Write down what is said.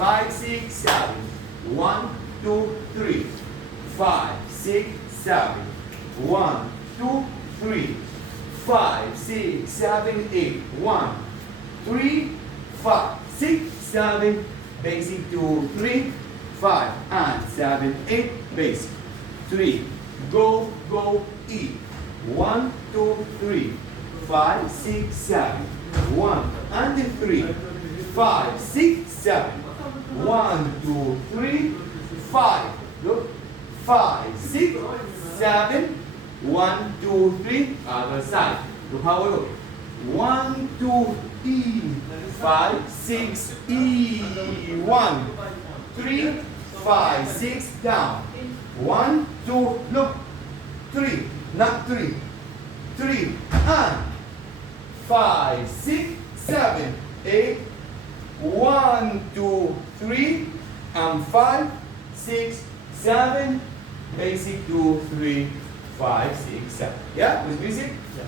5, 6, 7. 1, 2, 3. 5, 6, 7. 1, 2, 3. 5, 6, 7, 8. 1, 3, 5, 6, 7. Basic 2, 3, 5, and 7, 8. Basic 3. Go, go, E. 1, 2, 3. 5, 6, 7. 1 and 3. 5, 6, 7. 1, 2, 3. 5. Look. 5, 6, 7. 1, 2, 3. Other side. Look how I look. 1, 2, E. 5, 6, E. 1, 3, 5, 6. Down. 1, 2. Look. 3. Not 3. 3. And 5, 6, 7, 8. 1, 2, 3. And 5, 6, 7. Basic 2, 3, 5, 6, 7. Yeah? With music? Yes.